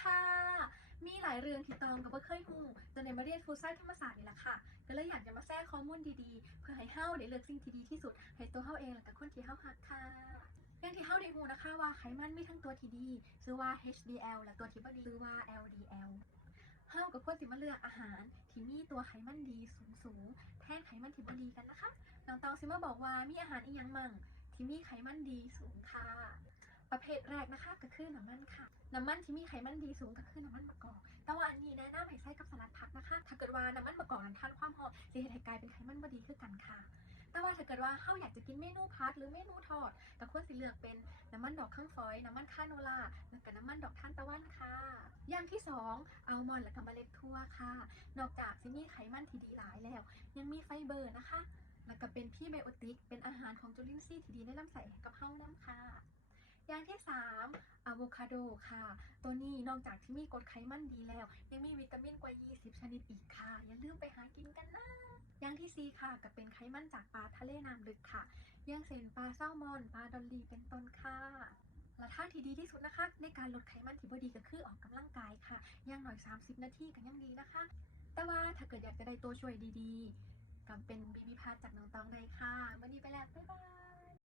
ค่ะ มีหลายเรื่องที่ตองกับว่าเคยหูจนในมาเรียนฟูซ่าธรรมศาสตร์นี่แหละค่ะ ก็เลยอยากจะมาแทรกข้อมูลดีๆ เพื่อให้เฮาได้เลือกสิ่งที่ดีที่สุด ให้ตัวเฮาเองและกับคนที่เฮาฮักค่ะอย่างที่เฮาได้หูนะคะว่าไขมันมีทั้งตัวที่ดีชื่อว่า HDL และตัวที่บ่ดีชื่อว่า LDL เฮากับควรสิมาเลือกอาหารที่มีตัวไขมันดีสูงๆแทนไขมันที่บ่ดีกันนะคะน้องตองซิมาบอกว่ามีอาหารอีกอย่างมั่งที่มีไขมันดีสูงค่ะ ประเภทแรกนะคะก็คือน้ำมันค่ะ น้ำมันที่มีไขมันดีสูงก็คือน้ำมันมะกอก แต่ว่าอันนี้แนะนำให้ใช้กับสลัดผักนะคะ ถ้าเกิดว่าน้ำมันมะกอกนั้นทานความหอมสิเฮ็ดให้กลายเป็นไขมันบดีคือกันค่ะ แต่ว่าถ้าเกิดว่าเฮาอยากจะกินเมนูพัดหรือเมนูทอดก็ควรสิเลือกเป็นน้ำมันดอกข้างฟอย น้ำมันคาโนล่าแล้วก็น้ำมันดอกทานตะวันค่ะ อย่างที่สองอัลมอนด์และก็เมล็ดถั่วค่ะ นอกจากสิมีไขมันที่ดีหลายแล้ว ยังมีไฟเบอร์นะคะแล้วก็เป็นพี่ไบโอติก เป็นอาหารของจุลินทรีย์ที่ดีในลำไส้กับเฮาน้ำค่ะ อย่างที่3อะโวคาโดค่ะ ตัวนี้นอกจากที่มีกรดไขมันดีแล้ว ยังมีวิตามินกว่า 20 ชนิดอีกค่ะ อย่าลืมไปหากินกันนะอย่างที่ 4 ค่ะก็เป็นไขมันจากปลาทะเลน้ำลึกค่ะอย่างเช่นปลาแซลมอนปลาดอลลีเป็นต้นค่ะและทาที่ดีที่สุดนะคะ ในการลดไขมันที่บ่ดีก็คือออกกำลังกายค่ะ อย่างหน่อย 30 นาทีก็ยังดีนะคะ แต่ว่าถ้าเกิดอยากจะได้ตัวช่วยดีๆก็เป็นบีบีพาจากน้องตองเลยค่ะวันนี้ไปแล้ว บ๊ายบาย